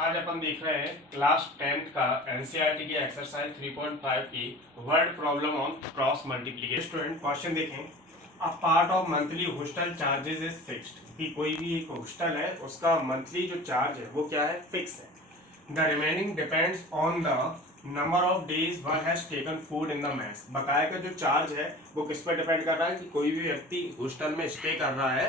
आज अपन देख रहे हैं क्लास 10th का एनसीईआरटी की एक्सरसाइज 3.5 की word problem on cross multiplication. Student question देखें, a part of monthly hostel charges is fixed, कि कोई भी एक हॉस्टल है उसका मंथली जो चार्ज है वो क्या है, फिक्स है। The remaining depends on the number of days one has taken food in the mess. बकाया का जो चार्ज है वो किस पर डिपेंड कर रहा है कि कोई भी व्यक्ति हॉस्टल में स्टे कर रहा है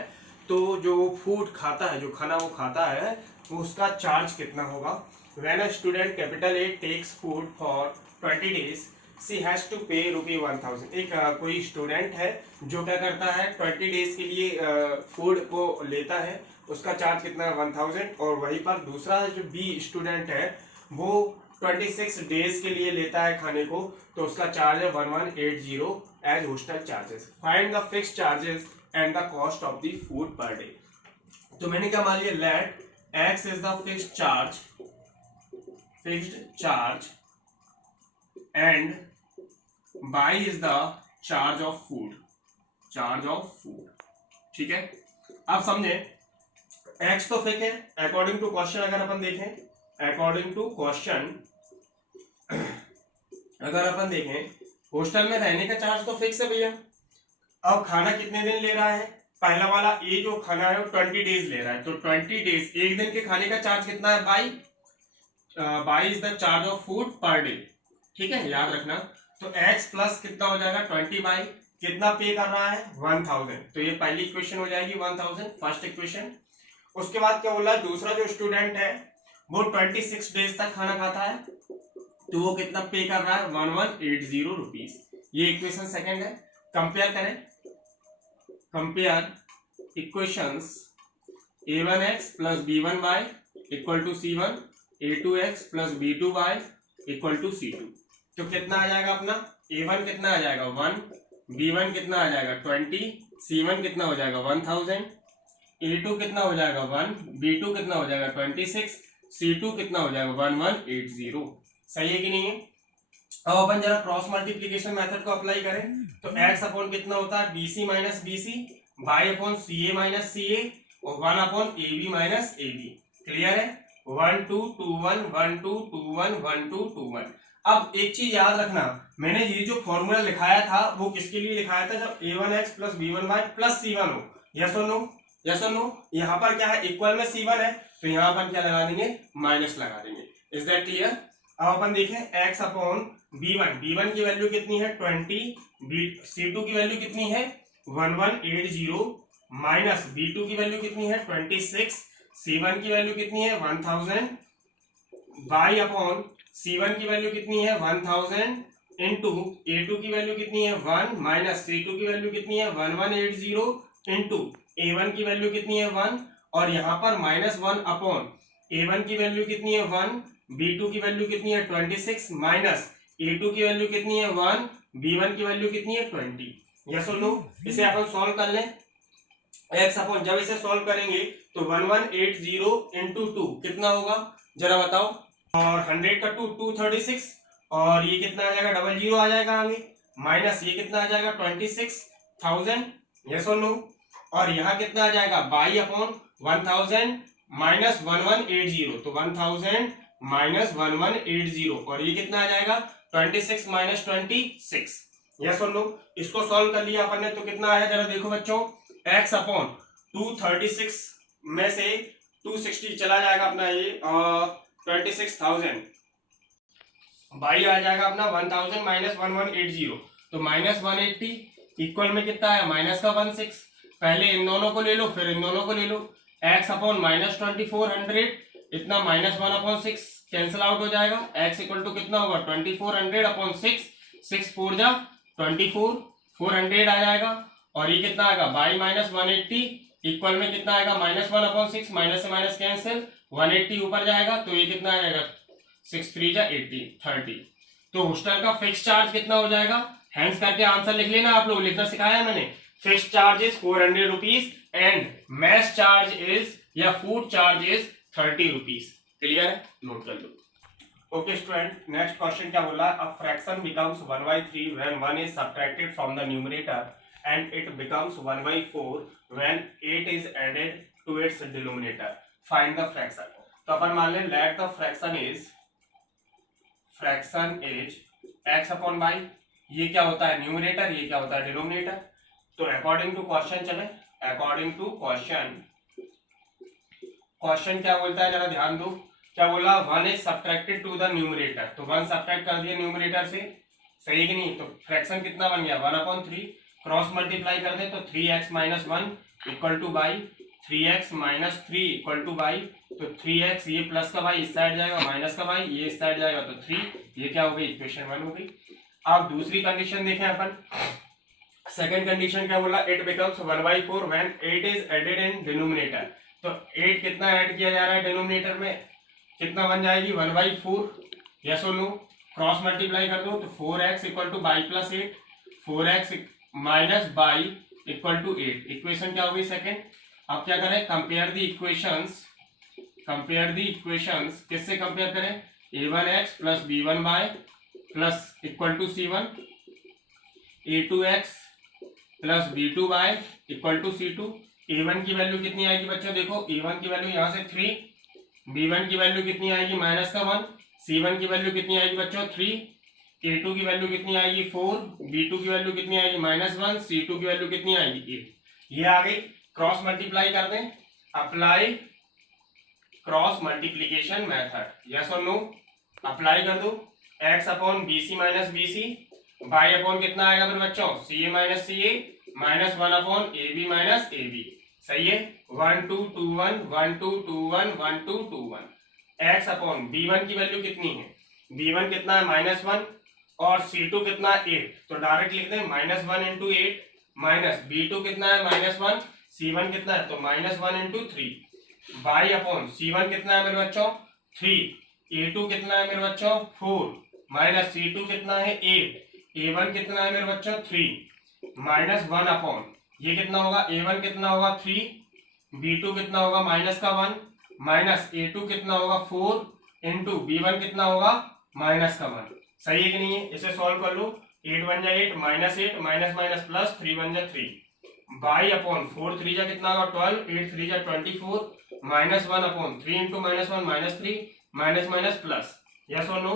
तो जो फूड खाता है, जो खाना वो खाता है, तो उसका चार्ज कितना होगा। When a student capital A takes food for 20 days she has to pay ₹1000। एक कोई स्टूडेंट है जो क्या करता है 20 डेज के लिए फूड को लेता है, उसका चार्ज कितना है 1000। और वहीं पर दूसरा जो बी स्टूडेंट है वो 26 डेज के लिए लेता है खाने को, तो उसका चार्ज है 1180 as hostel charges. Find the fix charges and the cost of the food per day. तो मैंने क्या मान लिया, let x is the fixed charge and y is the charge of food, ठीक है। अब समझे, x तो फिक्स है अकॉर्डिंग टू क्वेश्चन। अगर अपन देखें अकॉर्डिंग टू क्वेश्चन, अगर अपन देखें हॉस्टल में रहने का चार्ज तो फिक्स है भैया। अब खाना कितने दिन ले रहा है, पहला वाला ए जो खाना है वो 20 डेज ले रहा है, तो 20 डेज एक दिन के खाने का चार्ज कितना है, by is the charge of food per day, ठीक है, याद रखना। तो x प्लस कितना हो जाएगा 20 बाई कितना पे कर रहा है 1000, तो ये पहली इक्वेशन हो जाएगी 1000, फर्स्ट इक्वेशन। उसके बाद क्या बोला, दूसरा जो स्टूडेंट है वो 26 डेज तक खाना खाता है, तो वो कितना पे कर रहा है 1180 रुपीज। ये इक्वेशन सेकंड है। कंपेयर करें, compare equations a1x plus b1y equal to c1, a2x plus b2y equal to c2। तो कितना आ जाएगा अपना, a1 कितना आ जाएगा 1, b1 कितना आ जाएगा 20, c1 कितना हो जाएगा 1000, a2 कितना हो जाएगा 1, b2 कितना हो जाएगा 26, c2 कितना हो जाएगा 1180। सही है कि नहीं है। अब अपन जरा क्रॉस मल्टीप्लीकेशन मेथड को अप्लाई करें, तो x अपॉन कितना होता है bc minus bc, y upon ca minus ca और 1 upon ab minus ab। Clear है, 1 2 2 1 1 2 2 1 1 2 2 1। अब एक चीज याद रखना, मैंने ये जो फॉर्मूला लिखाया था वो किसके लिए लिखाया था, जब a1x plus b1y plus c1 हो। यस और नो, यस और नो। यहाँ पर क्या है, इक्वल में c1 है, तो यहाँ पर क्या लगा देंगे, माइनस लगा देंगे। Is that clear. अब अपन देखें x अपॉन b1 की वैल्यू कितनी है 20, c2 की वैल्यू कितनी है 1180, माइनस b2 की वैल्यू कितनी है 26, c1 की वैल्यू कितनी है 1000, y अपॉन c1 की वैल्यू कितनी है 1000 इंटू a2 की वैल्यू कितनी है 1, माइनस c2 की वैल्यू कितनी है 1180 इंटू a1 की वैल्यू कितनी है 1, और यहाँ पर माइनस 1 अपॉन a1 की वैल्यू कितनी है 1, b2 की वैल्यू कितनी है 26, माइनस a2 की वैल्यू कितनी है 1, b1 की वैल्यू कितनी है 20। यस और नो। इसे अपन सॉल्व कर लें, x अपॉन, जब इसे सॉल्व करेंगे तो 1180 इंटू 2 कितना होगा जरा बताओ, और 100 का 2 236, और ये कितना आ जाएगा, डबल जीरो आ जाएगा आगे, माइनस ये कितना आ जाएगा 26,000। यस और नो। और यहाँ कितना आ जाएगा बाई अपॉन 1000 माइनस 1180, तो 1000 माइनस 1180, और ये कितना आ जाएगा 26 माइनस 26। यस और नो। इसको सॉल्व कर लिया अपन ने, तो कितना आया जरा देखो बच्चों, x अपॉन 236 में से 260 चला जाएगा अपना ये 26,000, बाई आ जाएगा अपना 1000 माइनस 1180, तो माइनस 180 इक्वल में कितना है माइनस का 16। पहले इन दोनों को ले लो फिर इन दोनों को ले लो, x अपॉन माइनस 2400 इतना माइनस 1 अपॉन 6 कैंसिल आउट हो जाएगा, x इक्वल टू कितना होगा 2400 अपॉन 6, 6 4 जा 24, 400 आ जाएगा, और ये कितना आएगा बाई माइनस 180 इक्वल में कितना आएगा माइनस 1 अपॉन 6, माइनस से माइनस कैंसिल, 180 ऊपर जाएगा, तो ये कितना आ जाएगा 6 3 जा 80 30। तो हॉस्टल का फिक्स चार्ज कितना हो जाएगा, हैंड्स करके आंसर लिख लेना, आप लोग लिखना सिखाया है मैंने। Fix charge is 400 rupees and mess charge is या food charge is 30 rupees. Clear है, नोट कर लो। ओके स्टूडेंट, नेक्स्ट क्वेश्चन क्या बोला, a fraction becomes 1/3 when 1 is subtracted from the numerator and it becomes 1/4 when 8 is added to its denominator. Find the fraction. तो अपन मान लें let the fraction is x upon y. ये क्या होता है न्यूमरेटर, ये क्या होता है डिनोमिनेटर। तो अकॉर्डिंग टू क्वेश्चन चले, अकॉर्डिंग टू क्वेश्चन क्या बोलता है जरा ध्यान दो। क्या बोला, 1 is subtracted to the numerator, तो 1 सब्ट्रैक्ट कर दिया न्यूमरेटर से, सही कि नहीं। तो फ्रैक्शन कितना बन गया 1/3, क्रॉस मल्टीप्लाई कर दे तो 3x minus 1 equal to by 3x minus 3 equal to by. तो 3x ये प्लस का बाई इस साइड जाएगा, माइनस का बाई ये इस साइड जाएगा, तो 3, ये क्या हो गई इक्वेशन 1 हो गई। अब दूसरी कंडीशन देखें अपन, सेकंड कंडीशन क्या बोला, it becomes 1/4 when 8 is added in denominator. तो 8 कितना ऐड किया जा रहा है डिनोमिनेटर में, कितना बन जाएगी 1/4, यस और नो। क्रॉस मल्टीप्लाई कर दो तो 4x equal to y plus 8, 4x minus y equal to 8, equation क्या हो गई सेकंड। अब क्या करें, compare the equations, compare the equations, किससे कंपेयर करें, a1x plus b1y plus equal to c1, a2x plus b2y equal to c2। a1 की value कितनी आएगी बच्चों, देखो a1 की वैल्यू यहाँ से 3, b1 की वैल्यू कितनी आएगी माइनस का 1, c1 की वैल्यू कितनी आएगी बच्चों 3, a2 की वैल्यू कितनी आएगी 4, b2 की वैल्यू कितनी आएगी माइनस 1, c2 की वैल्यू कितनी आएगी 8। ये आ गई, क्रॉस मल्टीप्लाई कर दें, apply cross multiplication method, yes और नो। अप्लाई कर दो, x upon B C minus B C, y upon कितना आएगा फिर बच्चों C A minus C A, minus 1 upon A B minus A B, सही है। 1 2 2 1 1 2 2 1 1 2 2 1। x अपॉन b1 की वैल्यू कितनी है, b1 कितना है माइनस 1 और c2 कितना है 8, तो डायरेक्ट लिख दें माइनस 1 इंटू 8, माइनस b2 कितना है माइनस 1, c1 कितना है तो minus 1 into 3, by upon c1 कितना है मेरे बच्चों 3, a2 कितना है मेरे बच्चों 4, माइनस c2 कितना है 8, a1 कितना है मेरे बच्चों 3, माइनस 1 अपॉन ये कितना होगा a1 कितना होगा 3, b2 कितना होगा माइनस का 1, माइनस a2 कितना होगा 4 इंटू b1 कितना होगा माइनस का 1, सही है कि नहीं है। इसे सॉल्व कर लो, 8 बन जाए 8 माइनस 8 माइनस माइनस प्लस 3 बन जाए 3, बाई अपॉन 4 3 जा कितना होगा 12, 8 3 जा 24, minus 1 upon 3 into minus 1 minus 3, minus minus plus, yes और no.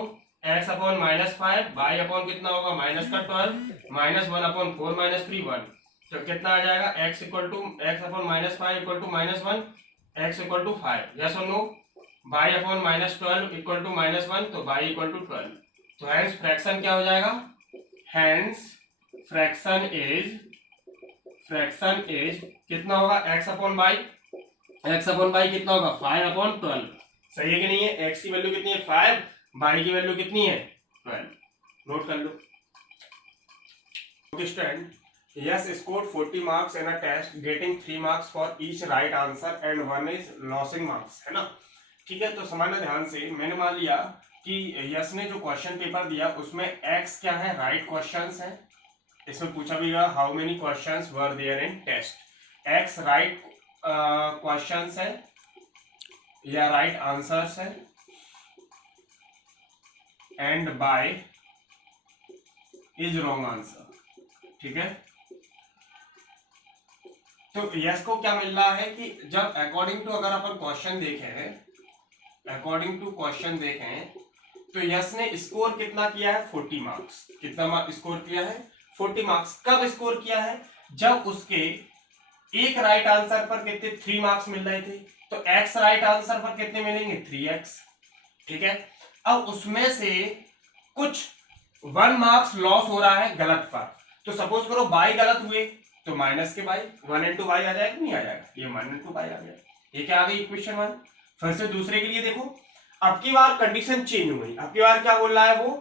x upon minus 5 y upon कितना होगा माइनस का 12, माइनस 1 अपॉन 4 माइनस 3 1, तो कितना आ जाएगा x equal to x upon minus 5 equal to minus 1, x equal to 5, yes और no. Y upon minus 12 equal to minus 1, तो बाई इक्वल टू 12, तो हैंस फ्रैक्शन क्या हो जाएगा, हैंस फ्रैक्शन इज कितना होगा x upon by, x upon by कितना होगा 5 अपॉन 12, सही है कि नहीं है। x की वैल्यू कितनी है 5, बाई की वैल्यू कितनी है 12, नोट कर लो। Student Yash scored 40 marks in a test getting 3 marks for each right answer and 1 is losing marks, है ना। ठीक है, तो समझना ध्यान से, मैंने मान लिया कि यस ने जो क्वेश्चन पेपर दिया उसमें x क्या है राइट क्वेश्चंस है, इसमें पूछा भी गया how many questions were there in test, x right questions है या राइट आंसर्स है, and y is wrong answer, ठीक है। तो यस को क्या मिल रहा है कि जब अकॉर्डिंग टू अगर अपन क्वेश्चन देखें, अकॉर्डिंग टू क्वेश्चन देखें तो यस ने स्कोर कितना किया है 40 मार्क्स, कितना स्कोर किया है 40 मार्क्स। कब स्कोर किया है, जब उसके एक राइट आंसर पर कितने 3 मार्क्स मिल रहे थे, तो एक्स राइट आंसर पर कितने मिलेंगे 3x, ठीक है। अब उसमें से कुछ 1 मार्क्स लॉस हो रहा है गलत पर, तो सपोज करो बाई गलत हुए तो माइनस के बाई 1 इंटू बाई आ जाएगा, नहीं आ जाएगा, ये 1 इंटू बाई आ गया, ये क्या आ गई इक्वेशन 1। फिर से दूसरे के लिए देखो, अब की बार कंडीशन चेंज हो गई, अब की बार क्या बोल रहा है वो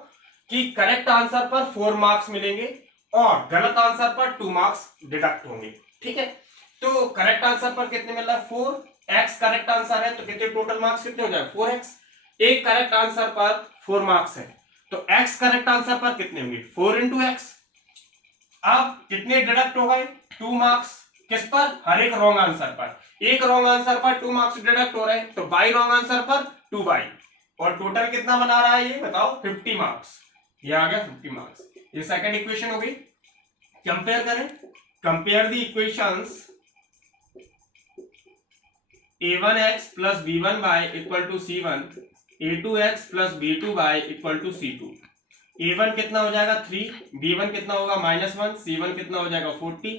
कि करेक्ट आंसर पर 4 मार्क्स मिलेंगे और गलत आंसर पर 2 मार्क्स डिडक्ट होंगे, ठीक है। तो करेक्ट आंसर पर कितने मिल रहा है 4, x करेक्ट आंसर है तो कितने टोटल मार्क्स कितने हो जाए 4x, एक करेक्ट आंसर पर 4 मार्क्स है तो x करेक्ट आंसर पर कितने होंगे 4 इंटू एक्स। अब कितने डिडक्ट हो गए 2 मार्क्स, किस पर, हर एक रॉन्ग आंसर पर, एक रॉन्ग आंसर पर 2 मार्क्स डिडक्ट हो रहे हैं, तो बाई रॉन्ग आंसर पर 2 बाई, और टोटल कितना बना रहा है ये बताओ 50 मार्क्स, ये आ गया 50 मार्क्स। ये सेकंड इक्वेशन हो गई। कंपेयर करें, compare the equations a1x plus b1 y equal to c1, a2x plus b2 y equal to c2। a1 कितना हो जाएगा 3, b1 कितना होगा -1, c1 कितना हो जाएगा 40,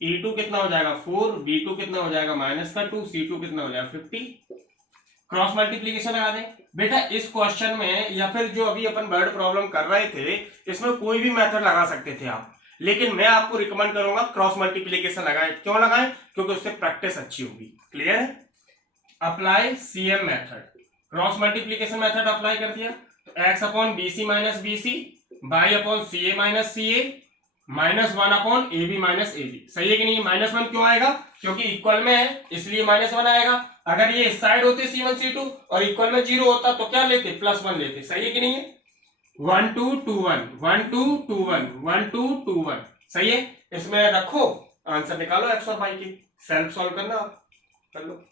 e2 कितना हो जाएगा 4, b2 कितना हो जाएगा -2, c2 कितना हो जाएगा 50। क्रॉस मल्टीप्लीकेशन लगा दें बेटा। इस क्वेश्चन में या फिर जो अभी अपन वर्ड प्रॉब्लम कर रहे थे इसमें कोई भी मेथड लगा सकते थे आप, लेकिन मैं आपको रिकमेंड करूंगा क्रॉस मल्टीप्लीकेशन लगाएं। क्यों लगाएं? क्योंकि उससे प्रैक्टिस अच्छी होगी। क्लियर है? Apply CM method, cross multiplication method apply कर दिया तो x upon BC minus BC y upon C A minus C A -1 upon A B minus A B. सही है कि नहीं? -1 क्यों आएगा? क्योंकि इक्वल में है इसलिए -1 आएगा। अगर ये इस साइड होते C1 C2 और इक्वल में 0 होता तो क्या लेते? +1 लेते। सही है कि नहीं है? 1 2 2 1 1 2 2 1 1 2 2 1। सही है? इसमें रखो, आंसर निकालो एक्स और वाई की, सेल्फ सॉल्व करना कर लो।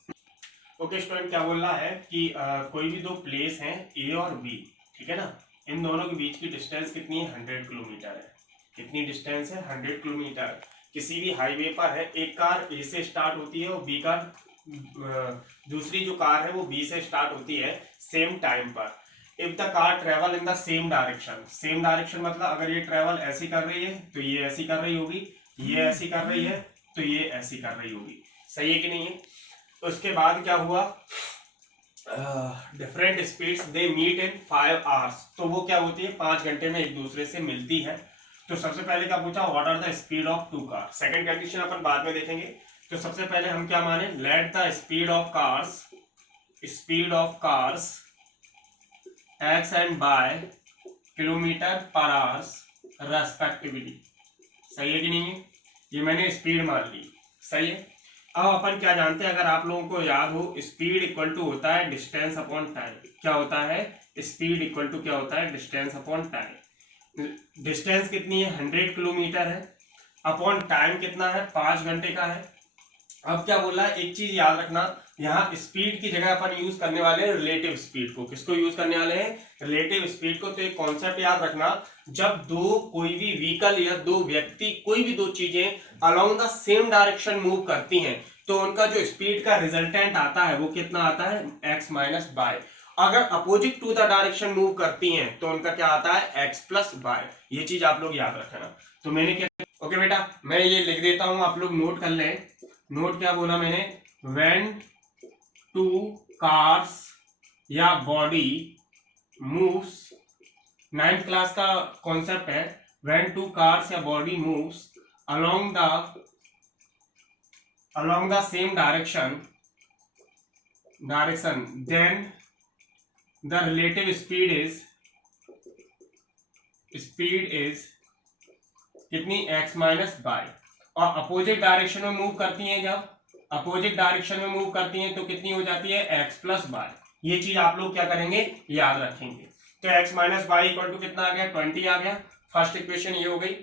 ओके स्टूडेंट, क्या बोल रहा है कि कोई भी दो प्लेस हैं ए और बी, ठीक है ना, इन दोनों के बीच की डिस्टेंस कितनी है? 100 किलोमीटर है। कितनी डिस्टेंस है? 100 किलोमीटर। किसी भी हाईवे पर है, एक कार ए से स्टार्ट होती है और बी कार दूसरी जो कार है वो बी से स्टार्ट होती है सेम टाइम पर। If the car travel in the same direction, same direction मतलब अगर ये ट्रेवल ऐसी कर रही है तो ये ऐसी कर रही होगी, ये ऐसी कर रही है तो ये ऐसी कर रही होगी। सही है कि नहीं है? उसके बाद क्या हुआ? Different speeds they meet in 5 hours, तो वो क्या होती है 5 घंटे में एक दूसरे से मिलती है। तो सबसे पहले क्या पूछा? What are the speed of 2 car. Second condition अपन बाद में देखेंगे। तो सबसे पहले हम क्या माने? Let the speed of cars x and y kilometre per hours respectively. सही है कि नहीं है? ये मैंने स्पीड मान ली। सही है? अब अपन क्या जानते हैं, अगर आप लोगों को याद हो, स्पीड इक्वल टू होता है डिस्टेंस अपॉन टाइम। क्या होता है? स्पीड इक्वल टू क्या होता है? Distance upon time. डिस्टेंस कितनी है? 100 किलोमीटर है। अपॉन टाइम कितना है? 5 घंटे का है। अब क्या बोल रहा है? एक चीज याद रखना, यहाँ स्पीड की जगह अपन यूज करने वाले हैं रिलेटिव स्पीड को। किसको यूज करने वाले हैं? रिलेटिव स्पीड को। तो एक कॉन्सेप्ट याद रखना, जब कोई भी व्हीकल या दो व्यक्ति, कोई भी दो चीजें along the same direction move करती हैं तो उनका जो स्पीड का रिजल्टेंट आता है वो कितना आता है? x minus y. अगर opposite to the direction move करती हैं तो उनका क्या आता है? x plus y. ये चीज आप लोग याद रखना। तो मैंने क्या, ओके बेटा मैं ये लिख देता हूं, आप लोग नोट कर लें। नोट क्या बोला मैंने? व्हेन टू कार्स या बॉडी मूव्स, 9th क्लास का कॉन्सेप्ट है। व्हेन टू कार्स या body moves along the same direction then the relative speed is कितनी? x minus y. और अपोजिट डायरेक्शन में मूव करती हैं, जब अपोजिट डायरेक्शन में मूव करती हैं तो कितनी हो जाती है? x plus y. ये चीज आप लोग क्या करेंगे? याद रखेंगे। तो x minus y equal to कितना आ गया? 20 आ गया। फर्स्ट इक्वेशन ये हो गई।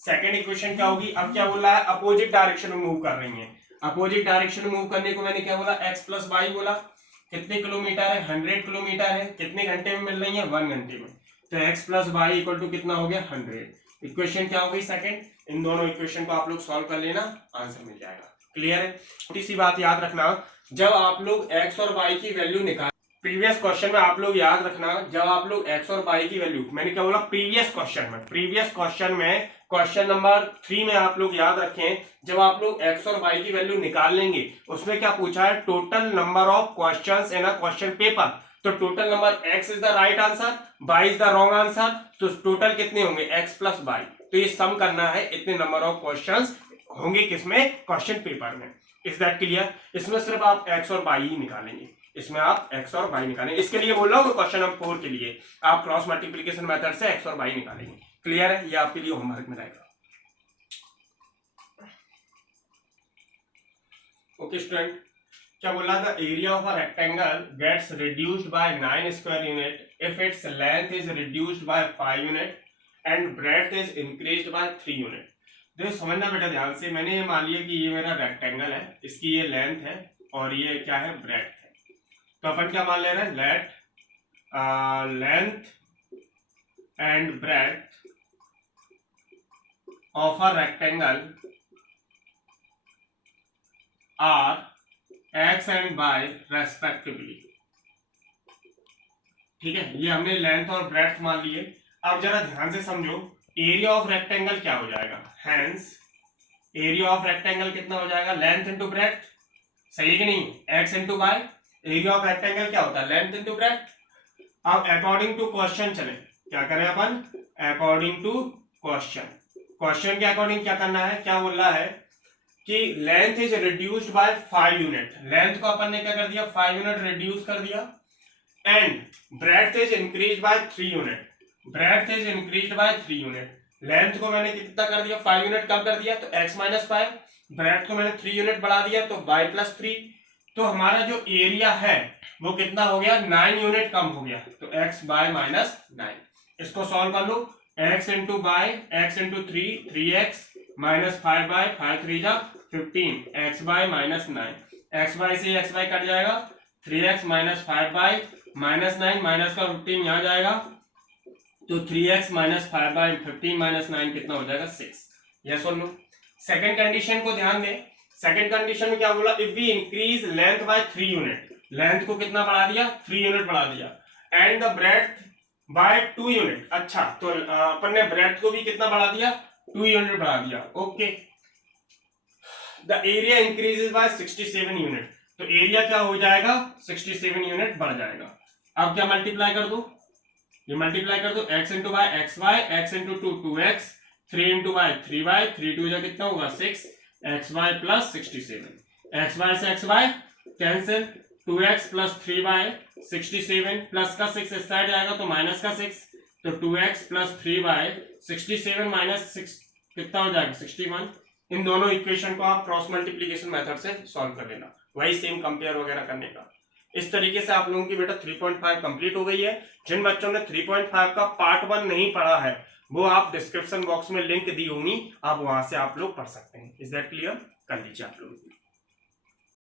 सेकेंड इक्वेशन क्या होगी? अब क्या बोल रहा है? अपोजिट डायरेक्शन में मूव कर रही है। अपोजिट डायरेक्शन में मूव करने को मैंने क्या बोला? x प्लस बाई बोला। कितने किलोमीटर है? 100 किलोमीटर है। कितने घंटे में मिल रही है? 1 घंटे में। तो x plus y equal to कितना हो गया? 100। इक्वेशन क्या हो गई? सेकंड। इन दोनों इक्वेशन को आप लोग सॉल्व कर लेना, आंसर मिल जाएगा। क्लियर है? छोटी सी बात याद रखना, जब आप लोग x और y की वैल्यू निकाल, प्रीवियस क्वेश्चन में आप लोग याद रखना, जब आप लोग x और y की वैल्यू, मैंने क्या बोला? प्रीवियस क्वेश्चन में क्वेश्चन नंबर 3 में आप लोग याद रखें, जब आप लोग x और y की वैल्यू निकाल लेंगे, उसमें क्या पूछा है? Total number of questions in a question paper. तो total number x is the right answer, y is the wrong answer. तो टोटल कितने होंगे? x plus y। तो ये सम करना है, इतने नंबर ऑफ क्वेश्चंस होंगे किसमें? क्वेश्चन पेपर में। Is that clear? इसमें सिर्फ आप x और y ही निकालेंगे, इसमें आप x और y निकालेंगे। इसके लिए बोल रहा हूँ क्वेश्चन नंबर 4 के लिए आप क्रॉस मल्टीप्लिकेशन मेथड से x और y निकालेंगे। क्लियर है? ये आपके लिए होमवर्क में रहेगा। ओके स्टूडेंट, क्या बोला? The area of a rectangle gets reduced by 9 square unit if its length is reduced by 5 unit and breadth is increased by 3 unit. देखो समझना बेटा ध्यान से, मैंने ये मान लिया कि ये मेरा रेक्टेंगल है, इसकी ये लेंथ है और ये क्या है? ब्रेड्थ है। तो अपन क्या मान ले रहे हैं? Let length and breadth of a rectangle are x and y respectively. ठीक है, ये हमने लेंथ और ब्रेड्थ मान लिए। अब जरा ध्यान से समझो, एरिया ऑफ रेक्टेंगल क्या हो जाएगा, हेंस एरिया ऑफ रेक्टेंगल कितना हो जाएगा, लेंथ इंटू ब्रेड्थ, सही कि नहीं, x into y. Area of rectangle क्या होता है, लेंथ इंटू ब्रेड्थ। अब अकॉर्डिंग टू क्वेश्चन चले, क्या करें अपन, अकॉर्डिंग टू क्वेश्चन। क्वेश्चन के अकॉर्डिंग क्या करना है, क्या बोल रहा है कि length is reduced by 5 unit, length को अपन ने क्या कर दिया, 5 यूनिट रिड्यूस कर दिया, and breadth is increase by 3 unit, breadth is increase by 3 unit. Length को मैंने कितना कर दिया, 5 यूनिट कम कर दिया तो x माइनस 5, ब्रेड्थ को मैंने 3 यूनिट बढ़ा दिया तो y प्लस 3। तो हमारा जो एरिया है वो कितना हो गया, 9 यूनिट कम हो गया, तो x बाय माइनस 9। इसको सॉल्व कर लो, x into y x into 3x minus 5 y 5 3 जा 15, x y minus 9, x y से x बाय कट जाएगा, 3x minus 5 bye minus 9, minus का 15 यहाँ जाएगा, तो 3x माइनस 5 बाय 15 माइनस 9 कितना हो जाएगा, 6। यस और नो। सेकंड कंडीशन को ध्यान दें, सेकंड कंडीशन में क्या बोला, if we increase length by 3 unit, length को कितना बढ़ा दिया, 3 यूनिट बढ़ा दिया, and the breadth by 2 unit. अच्छा, तो अपन ने ब्रेड्थ को भी कितना बढ़ा दिया, 2 यूनिट बढ़ा दिया, okay. The area increases by 67 unit, तो एरिया क्या हो जाएगा, 67 यूनिट बढ़ जाएगा। अब क्या मल्टीप्लाई कर दो, ये मल्टीप्लाई कर दो, x into y x y, x into 2 2x, 3 into y 3y, 3 2 कितना होगा 6, x y plus 67, x y से x y cancel, 2x plus 3y 67 plus का 6 इस साइड जाएगा तो माइनस का 6, तो 2x प्लस 3y 67 माइनस 6 कितना हो जाएगा 61। इन दोनों इक्वेशन को आप क्रॉस मल्टीप्लीकेशन मेथड से सॉल्व कर लेना, वही सेम कंपेयर वगैरह करने का। इस तरीके से आप लोगों की बेटा 3.5 कंप्लीट हो गई है। जिन बच्चों ने 3.5 का पार्ट 1 नहीं पढ़ा है वो आप डिस्क्रिप्शन बॉक्स में लिंक दी होंगी, आप वहां से आप लोग पढ़ सकते हैं। इज दैट क्लियर, कर लीजिए आप लोग।